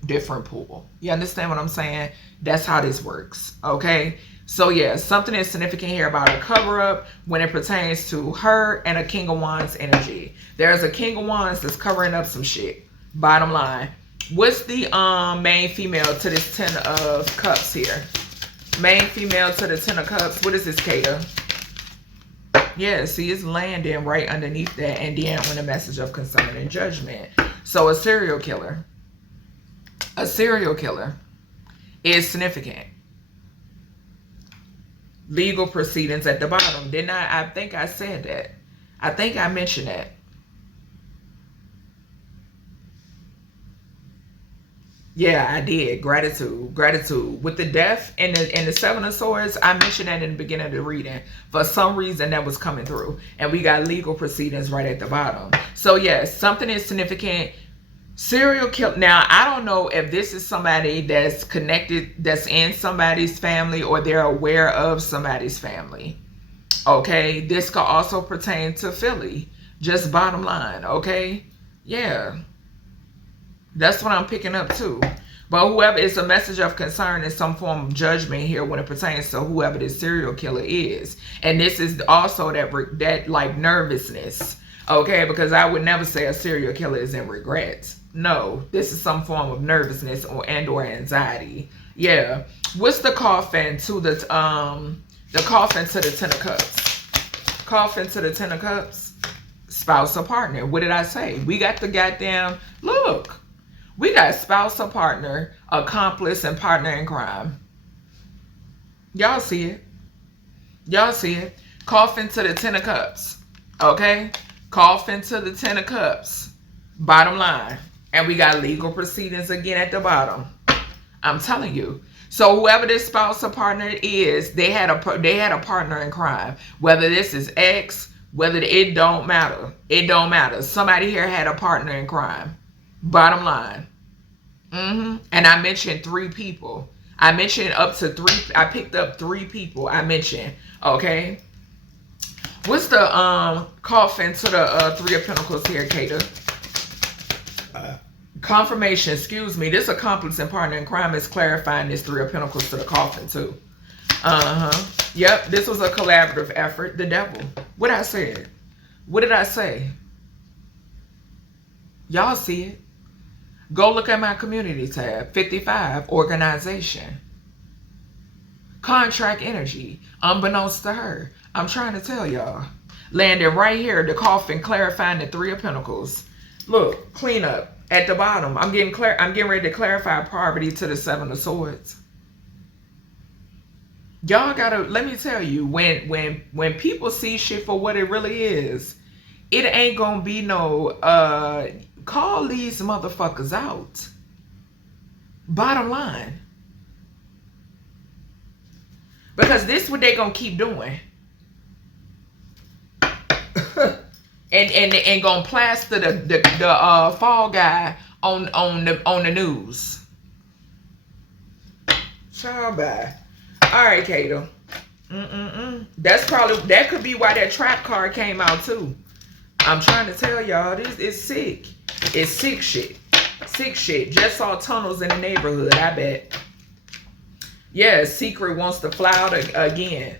different pool. You understand what I'm saying? That's how this works. Okay? So yeah, something is significant here about a cover-up when it pertains to her and a King of Wands energy. There's a King of Wands that's covering up some shit. Bottom line. What's the main female to this 10 of Cups here? Main female to the 10 of Cups. What is this, Kada? Yeah, see, it's landing right underneath that. And then with a message of concern and judgment. So a serial killer. A serial killer is significant. Legal proceedings at the bottom. Didn't I think I said that. I think I mentioned that. Yeah, I did. Gratitude. Gratitude. With the death and the Seven of Swords, I mentioned that in the beginning of the reading. For some reason, that was coming through. And we got legal proceedings right at the bottom. So, yes, something is significant. Serial killer. Now, I don't know if this is somebody that's connected, that's in somebody's family, or they're aware of somebody's family. Okay? This could also pertain to Philly. Just bottom line. Okay? Yeah. That's what I'm picking up too. But whoever, it's a message of concern and some form of judgment here when it pertains to whoever this serial killer is. And this is also that like nervousness. Okay, because I would never say a serial killer is in regret. No, this is some form of nervousness or anxiety. Yeah. What's the coffin to the coffin to the 10 of Cups? Coffin to the 10 of Cups. Spouse or partner. What did I say? We got the goddamn look. We got spouse or partner, accomplice, and partner in crime. Y'all see it. Y'all see it. Coffin to the 10 of Cups. Okay? Coffin to the 10 of Cups. Bottom line. And we got legal proceedings again at the bottom. I'm telling you. So whoever this spouse or partner is, they had a partner in crime. Whether this is ex, whether it don't matter. It don't matter. Somebody here had a partner in crime. Bottom line. And I mentioned 3 people. I mentioned up to 3. I picked up 3 people. I mentioned. Okay. What's the coffin to the 3 of Pentacles here, Kada? Confirmation. Excuse me. This accomplice and partner in crime is clarifying this 3 of Pentacles to the coffin too. Yep. This was a collaborative effort. The devil. What I said. What did I say? Y'all see it. Go look at my community tab. 55. Organization. Contract energy. Unbeknownst to her. I'm trying to tell y'all. Landing right here. The coffin clarifying the 3 of Pentacles. Look. Clean up. At the bottom. I'm getting ready to clarify poverty to the 7 of Swords. Y'all gotta, let me tell you, when people see shit for what it really is, it ain't gonna be no call these motherfuckers out. Bottom line. Because this is what they gonna keep doing. and gonna plaster the fall guy on the news. Child bye. Alright, Kato. That could be why that trap card came out too. I'm trying to tell y'all, this is sick. It's sick shit. Sick shit. Just saw tunnels in the neighborhood, I bet. Yeah, Secret wants to fly out again.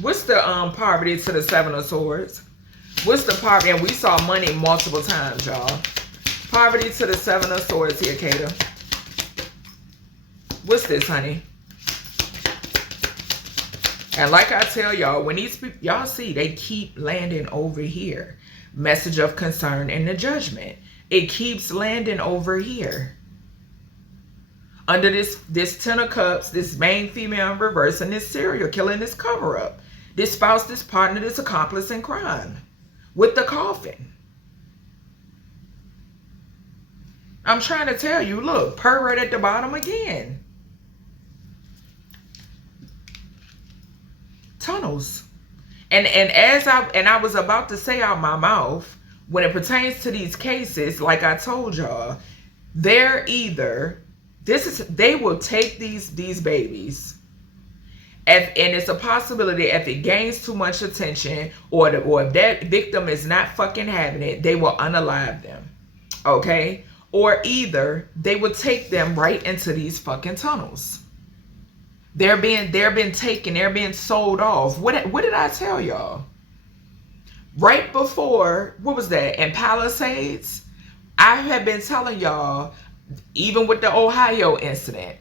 What's the poverty to the Seven of Swords? What's the poverty? And we saw money multiple times, y'all. Poverty to the Seven of Swords here, Kada. What's this, honey? And like I tell y'all, when these people, y'all see, they keep landing over here. Message of concern and the judgment. It keeps landing over here. Under this Ten of Cups, this main female in reverse, and this serial killer, and this cover-up. This spouse, this partner, this accomplice in crime. With the coffin. I'm trying to tell you, look, per right at the bottom again. Tunnels. And as I was about to say out my mouth, when it pertains to these cases, like I told y'all, they're either they will take these babies, and it's a possibility if it gains too much attention, or if that victim is not fucking having it, they will unalive them. Okay? Or either they will take them right into these fucking tunnels. They're being taken, they're being sold off. What did I tell y'all? Right before, what was that? In Palisades, I had been telling y'all, even with the Ohio incident,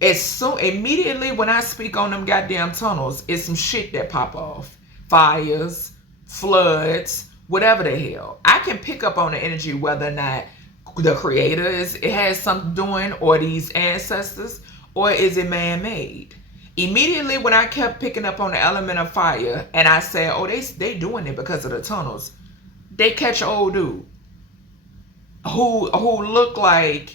it's so immediately when I speak on them goddamn tunnels, it's some shit that pop off. Fires, floods, whatever the hell. I can pick up on the energy whether or not the creator it has something doing, or these ancestors, or is it man-made? Immediately when I kept picking up on the element of fire, and I said, oh, they doing it because of the tunnels, they catch an old dude who look like,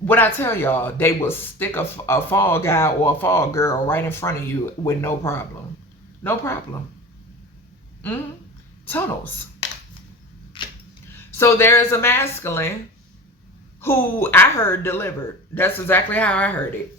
what I tell y'all, they will stick a fall guy or a fall girl right in front of you with no problem. No problem. Tunnels. So there is a masculine who I heard delivered. That's exactly how I heard it.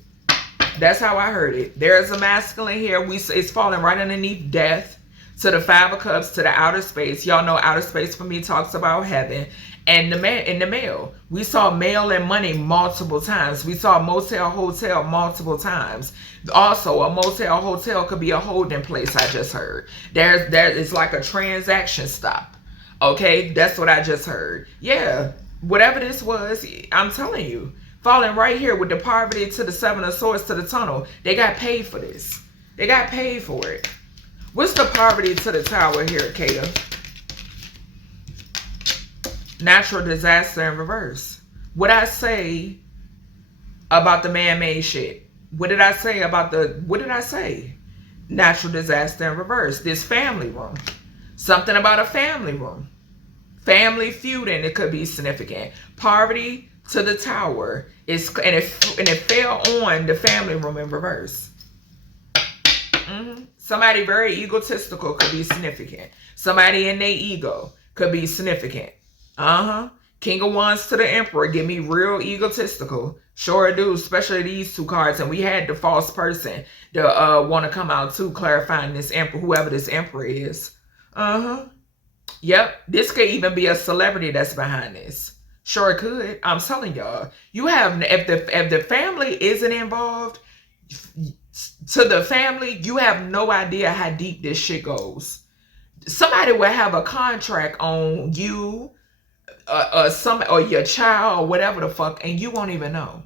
That's how I heard it. There's a masculine here. It's falling right underneath death, to the Five of Cups, to the outer space. Y'all know outer space for me talks about heaven. And the man in the male, we saw male and money multiple times. We saw motel, hotel multiple times. Also, a motel, hotel could be a holding place. I just heard it's like a transaction stop. Okay, that's what I just heard. Yeah, whatever this was, I'm telling you, falling right here with the poverty to the Seven of Swords to the tunnel. They got paid for this. They got paid for it. What's the poverty to the Tower here, Kada? Natural disaster in reverse. What I say about the man-made shit? What did I say about what did I say? Natural disaster in reverse. This family room. Something about a family room. Family feuding, it could be significant. Poverty to the Tower. And it fell on the family room in reverse. Somebody very egotistical could be significant. Somebody in their ego could be significant. King of Wands to the Emperor. Get me real egotistical. Sure do, especially these two cards. And we had the false person to want to come out too, clarifying this emperor, whoever this emperor is. Yep. This could even be a celebrity that's behind this. Sure it could. I'm telling y'all. You have, if the family isn't involved, to the family, you have no idea how deep this shit goes. Somebody will have a contract on you, or your child, or whatever the fuck, and you won't even know.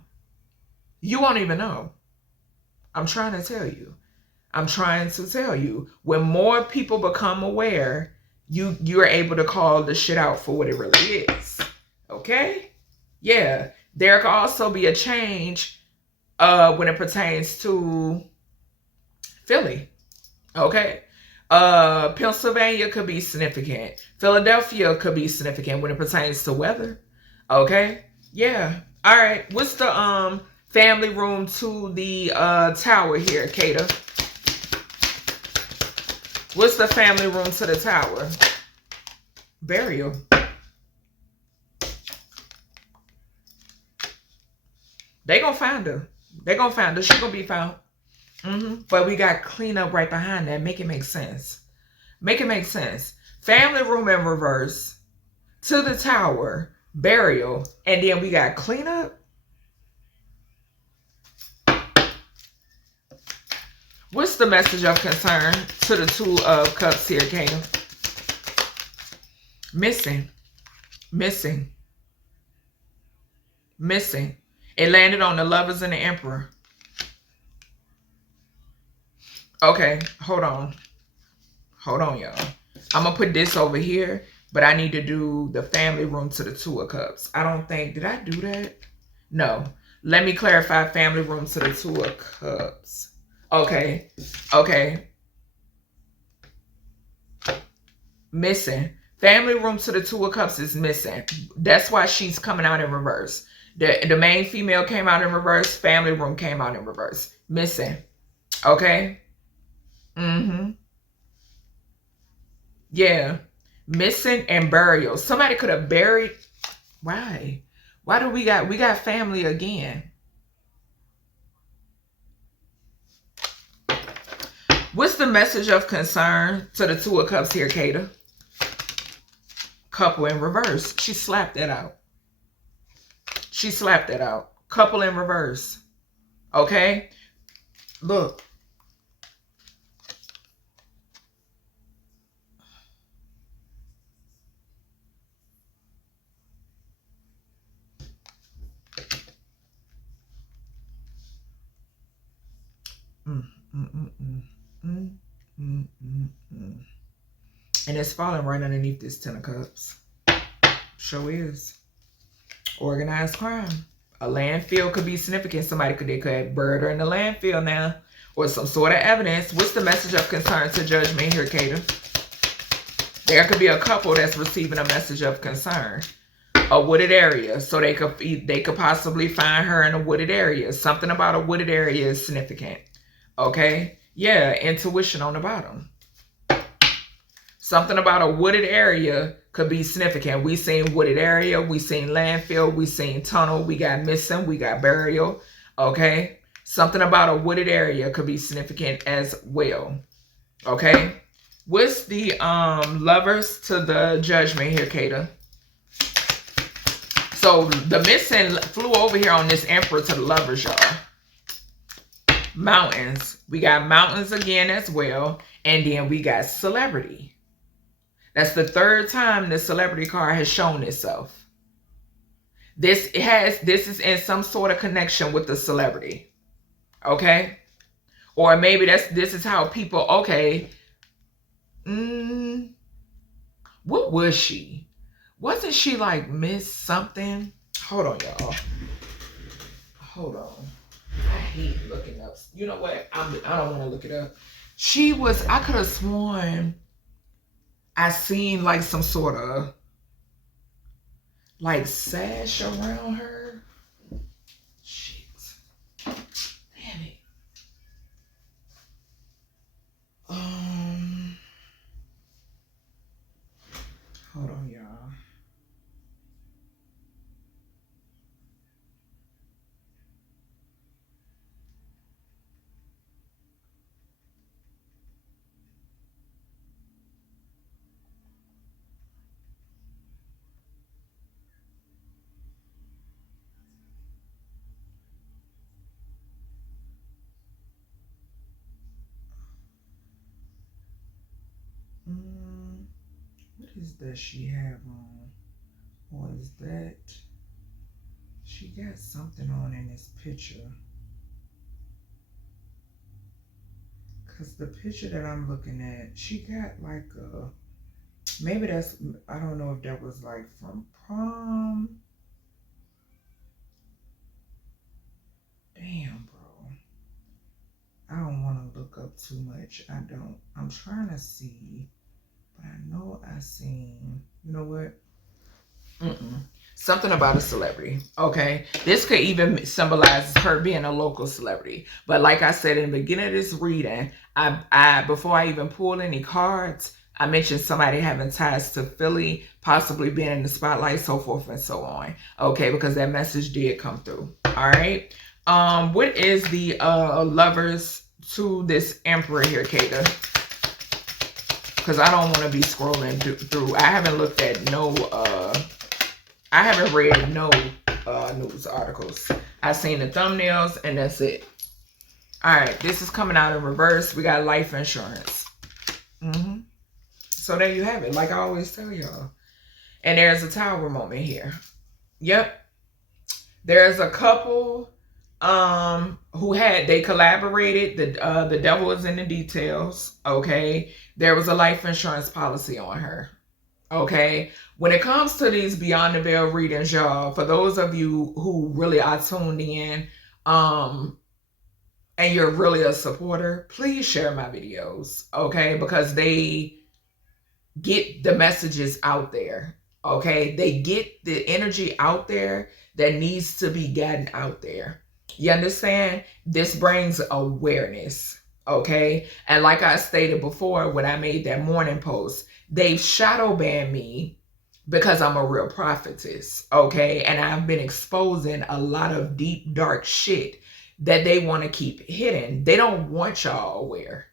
You won't even know. I'm trying to tell you. I'm trying to tell you. When more people become aware, you're able to call the shit out for what it really is. Okay? Yeah. There could also be a change when it pertains to Philly. Okay? Pennsylvania could be significant. Philadelphia could be significant when it pertains to weather. Okay? Yeah. All right. What's the family room to the Tower here, Kada? What's the family room to the Tower? Burial. They gonna find her. They gonna find her. She gonna be found. But we got cleanup right behind that. Make it make sense. Make it make sense. Family room in reverse. To the Tower. Burial. And then we got cleanup. What's the message of concern to the Two of Cups here, Kada? Missing. Missing. Missing. It landed on the Lovers and the Emperor. Okay, hold on. Hold on, y'all. I'm going to put this over here, but I need to do the family room to the Two of Cups. I don't think, did I do that? No. Let me clarify family room to the Two of Cups. Okay. Okay. Missing. Family room to the Two of Cups is missing. That's why she's coming out in reverse. The main female came out in reverse. Family room came out in reverse. Missing. Okay. Mm-hmm. Yeah. Missing and burial. Somebody could have buried. Why? Why do we got family again? What's the message of concern to the Two of Cups here, Kada? Couple in reverse. She slapped that out. She slapped that out. Couple in reverse. Okay? Look. And it's falling right underneath this Ten of Cups. Sure is. Organized crime. A landfill could be significant. They could have buried her in the landfill now. Or some sort of evidence. What's the message of concern to judgment here, Kada? There could be a couple that's receiving a message of concern. A wooded area. So they could possibly find her in a wooded area. Something about a wooded area is significant. Okay? Yeah, intuition on the bottom. Something about a wooded area could be significant. We seen wooded area, we seen landfill, we seen tunnel, we got missing, we got burial. Okay? Something about a wooded area could be significant as well. Okay? What's the Lovers to the Judgment here, Kada? So the missing flew over here on this Emperor to the Lovers, y'all. Mountains. We got mountains again as well. And then we got celebrity. That's the third time the celebrity card has shown itself. This is in some sort of connection with the celebrity. Okay? Or maybe this is how people, okay. What was she? Wasn't she like Miss something? Hold on, y'all. Hold on. I hate looking up. You know what? I don't want to look it up. She was, I could have sworn I seen like some sort of like sash around her. Shit. Damn it. Hold on, y'all. What is that she have on? Or is that she got something on in this picture? Because the picture that I'm looking at, she got like a, maybe that's, I don't know if that was like from prom. Damn, bro. I don't want to look up too much. I'm trying to see. But I know I seen, you know what? Something about a celebrity. Okay. This could even symbolize her being a local celebrity. But like I said in the beginning of this reading, I before I even pulled any cards, I mentioned somebody having ties to Philly, possibly being in the spotlight, so forth and so on. Okay, because that message did come through. All right. What is the Lovers to this Emperor here, Kada? Because I don't want to be scrolling through. I haven't looked at no, I haven't read no news articles. I've seen the thumbnails and that's it. All right, this is coming out in reverse. We got life insurance. So there you have it, like I always tell y'all. And there's a tower moment here. Yep. There's a couple who they collaborated. The devil is in the details. Okay. There was a life insurance policy on her. Okay. When it comes to these Beyond the Veil readings, y'all, for those of you who really are tuned in, and you're really a supporter, please share my videos. Okay. Because they get the messages out there. Okay. They get the energy out there that needs to be gotten out there. You understand? This brings awareness. Okay. And like I stated before, when I made that morning post, they shadow banned me because I'm a real prophetess. Okay. And I've been exposing a lot of deep, dark shit that they want to keep hidden. They don't want y'all aware.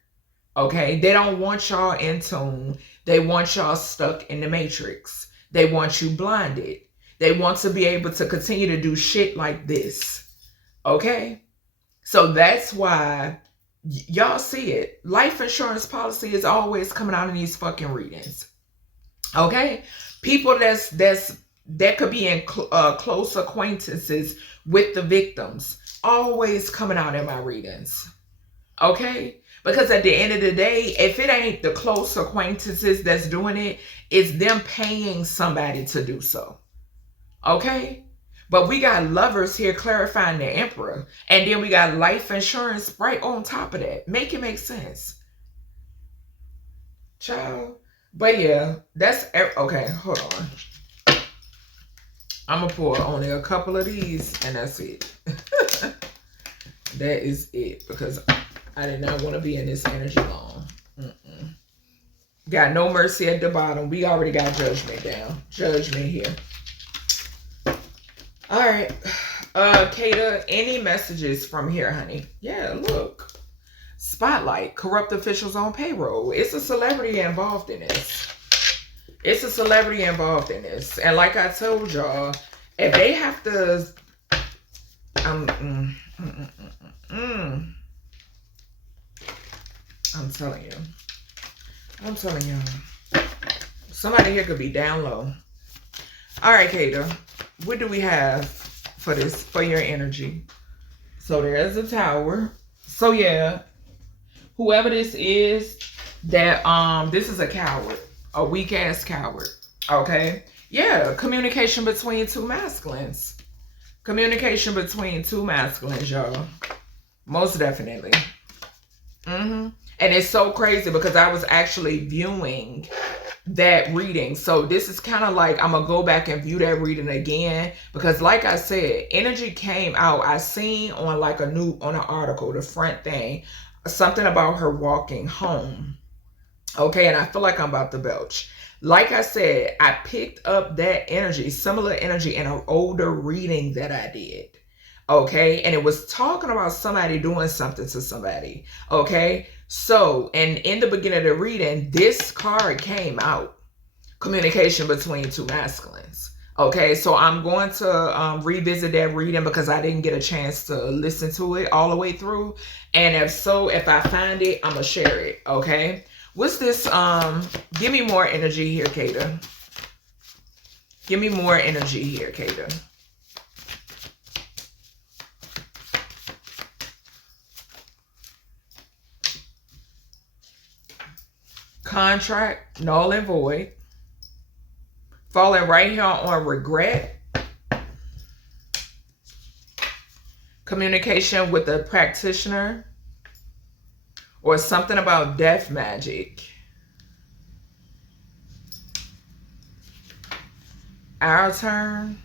Okay. They don't want y'all in tune. They want y'all stuck in the matrix. They want you blinded. They want to be able to continue to do shit like this. Okay? So that's why y'all see it. Life insurance policy is always coming out in these fucking readings. Okay? People that could be in close acquaintances with the victims, always coming out in my readings. Okay? Because at the end of the day, if it ain't the close acquaintances that's doing it, it's them paying somebody to do so. Okay? But we got lovers here clarifying the emperor. And then we got life insurance right on top of that. Make it make sense. Child. But yeah, that's... Okay, hold on. I'm going to pour only a couple of these and that's it. That is it. Because I did not want to be in this energy long. Got no mercy at the bottom. We already got judgment down. Judgment here. All right. Kada, any messages from here, honey? Yeah, look. Spotlight. Corrupt officials on payroll. It's a celebrity involved in this. It's a celebrity involved in this. And like I told y'all, if they have to... I'm telling you. I'm telling y'all. Somebody here could be down low. All right, Kada. What do we have for this, for your energy? So there's a tower. So yeah, whoever this is, that this is a coward, a weak ass coward. Okay. Yeah, communication between two masculines. Communication between two masculines, y'all. Most definitely. And it's so crazy because I was actually viewing that reading. So this is kind of like, I'm gonna go back and view that reading again because like I said, energy came out. I seen on like on an article, the front thing, something about her walking home. Okay, and I feel like I'm about to belch. Like I said, I picked up that energy, similar energy in an older reading that I did. Okay, and it was talking about somebody doing something to somebody. Okay, so, and in the beginning of the reading, this card came out. Communication between two masculines. Okay, so I'm going to revisit that reading because I didn't get a chance to listen to it all the way through. And if I find it, I'm going to share it. Okay, what's this? Give me more energy here, Kada. Give me more energy here, Kada. Contract, null and void. Falling right here on regret. Communication with a practitioner. Or something about death magic. Our turn.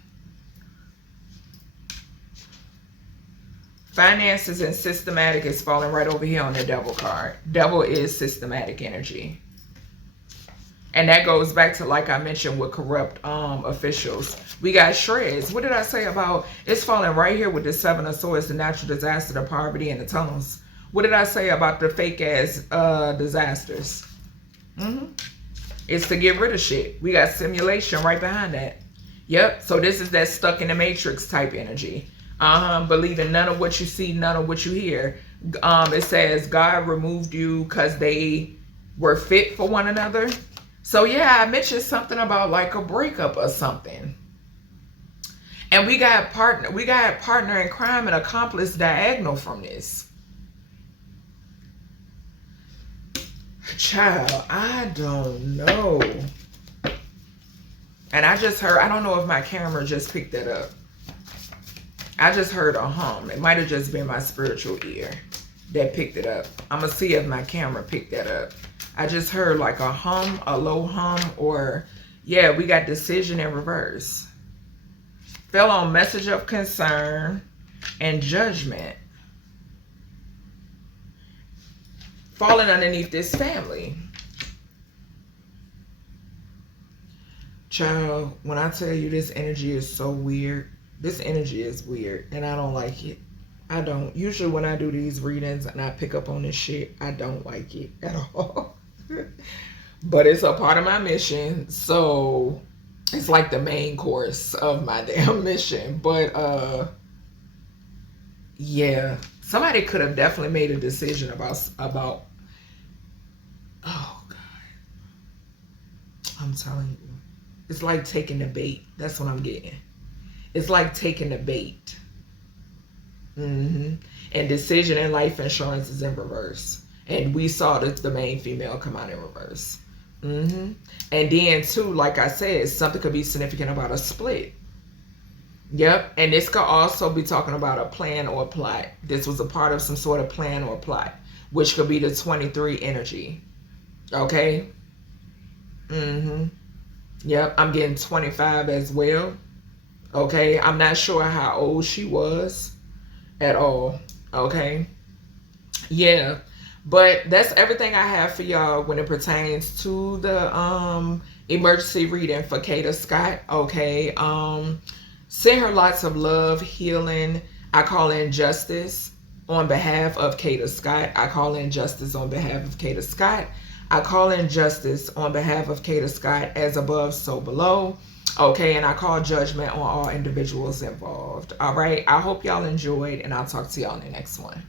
Finances and systematic is falling right over here on the devil card. Devil is systematic energy. And that goes back to, like I mentioned, with corrupt officials. We got shreds. What did I say about it's falling right here with the Seven of Swords, the natural disaster, the poverty, and the tunnels? What did I say about the fake ass disasters? It's to get rid of shit. We got simulation right behind that. Yep. So this is that stuck in the matrix type energy. Believing none of what you see, none of what you hear. It says God removed you because they were fit for one another. So yeah, I mentioned something about like a breakup or something. And we got partner in crime and accomplice diagonal from this. Child, I don't know. And I just heard, I don't know if my camera just picked that up. I just heard a hum. It might have just been my spiritual ear that picked it up. I'm going to see if my camera picked that up. I just heard like a hum, a low hum, or yeah, we got decision in reverse. Fell on message of concern and judgment. Falling underneath this family. Child, when I tell you this energy is so weird, this energy is weird and I don't like it. I don't. Usually when I do these readings and I pick up on this shit, I don't like it at all. But it's a part of my mission, so it's like the main course of my damn mission. But yeah, somebody could have definitely made a decision about oh God, I'm telling you, it's like taking the bait. That's what I'm getting. It's like taking the bait. And decision and life insurance is in reverse. And we saw the main female come out in reverse. And then too, like I said, something could be significant about a split. Yep. And this could also be talking about a plan or a plot. This was a part of some sort of plan or plot, which could be the 23 energy. Okay. Yep. I'm getting 25 as well. Okay. I'm not sure how old she was at all. Okay. Yeah. But that's everything I have for y'all when it pertains to the emergency reading for Kada Scott. Okay. Send her lots of love, healing. I call in justice on behalf of Kada Scott. I call in justice on behalf of Kada Scott. I call in justice on behalf of Kada Scott, as above, so below. Okay, and I call judgment on all individuals involved. All right, I hope y'all enjoyed, and I'll talk to y'all in the next one.